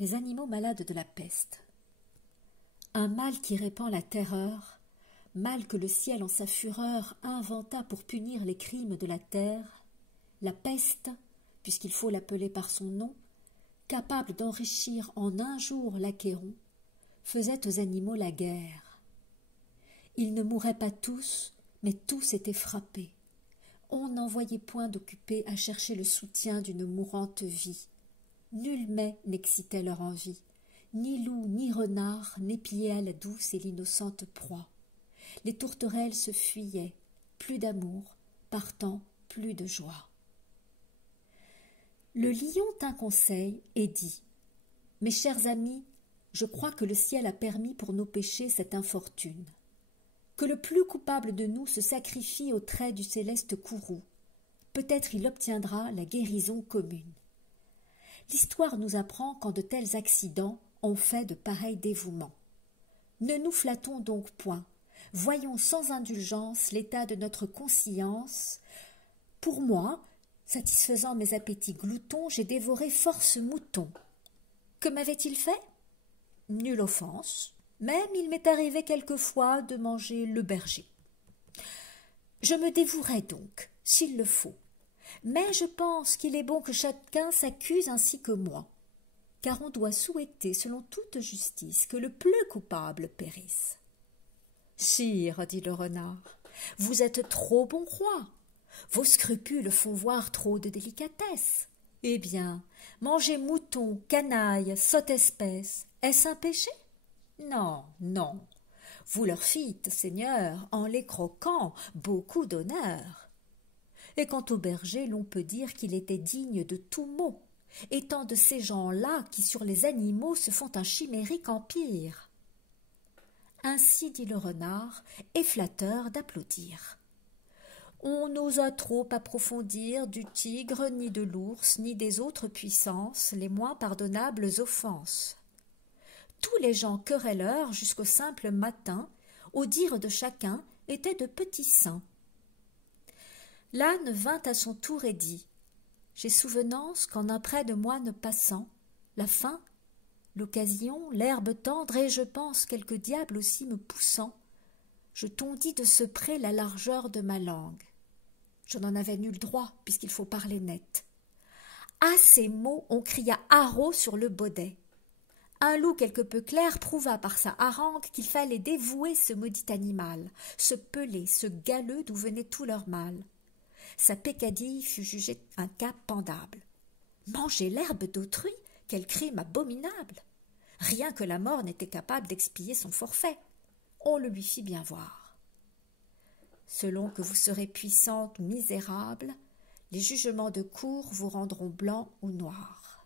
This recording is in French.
Les animaux malades de la peste. Un mal qui répand la terreur, mal que le ciel en sa fureur inventa pour punir les crimes de la terre, la peste, puisqu'il faut l'appeler par son nom, capable d'enrichir en un jour l'Achéron, faisait aux animaux la guerre. Ils ne mouraient pas tous, mais tous étaient frappés. On n'en voyait point d'occupés à chercher le soutien d'une mourante vie. Nul mets n'excitait leur envie. Ni loup, ni renard n'épiaient la douce et l'innocente proie. Les tourterelles se fuyaient, plus d'amour, partant plus de joie. Le lion tint conseil et dit « Mes chers amis, je crois que le ciel a permis pour nos péchés cette infortune. Que le plus coupable de nous se sacrifie aux traits du céleste courroux. Peut-être il obtiendra la guérison commune. L'histoire nous apprend qu'en de tels accidents, on fait de pareils dévouements. Ne nous flattons donc point, voyons sans indulgence l'état de notre conscience. Pour moi, satisfaisant mes appétits gloutons, j'ai dévoré force moutons. Que m'avait-il fait? Nulle offense, même il m'est arrivé quelquefois de manger le berger. Je me dévouerai donc, s'il le faut, mais je pense qu'il est bon que chacun s'accuse ainsi que moi, car on doit souhaiter, selon toute justice, que le plus coupable périsse. « Sire, dit le renard, vous êtes trop bon roi. Vos scrupules font voir trop de délicatesse. Eh bien, manger mouton, canaille, sotte espèce, est-ce un péché? Non, non. Vous leur fîtes, Seigneur, en les croquant, beaucoup d'honneur. Et quant au berger, l'on peut dire qu'il était digne de tout mot, étant de ces gens-là qui sur les animaux se font un chimérique empire. » Ainsi dit le renard, et flatteur d'applaudir. On n'osa trop approfondir du tigre, ni de l'ours, ni des autres puissances, les moins pardonnables offenses. Tous les gens querelleurs jusqu'au simple matin, au dire de chacun, étaient de petits saints. L'âne vint à son tour et dit « J'ai souvenance qu'en un près de moi ne passant, la faim, l'occasion, l'herbe tendre et, je pense, quelque diable aussi me poussant, je tondis de ce près la largeur de ma langue. Je n'en avais nul droit, puisqu'il faut parler net. À ces mots, on cria haro sur le baudet. Un loup quelque peu clair prouva par sa harangue qu'il fallait dévouer ce maudit animal, ce pelé, ce galeux d'où venait tout leur mal. Sa peccadille fut jugée un cas pendable. Manger l'herbe d'autrui, quel crime abominable! Rien que la mort n'était capable d'expier son forfait. On le lui fit bien voir. Selon que vous serez puissante ou misérable, les jugements de cour vous rendront blanc ou noir.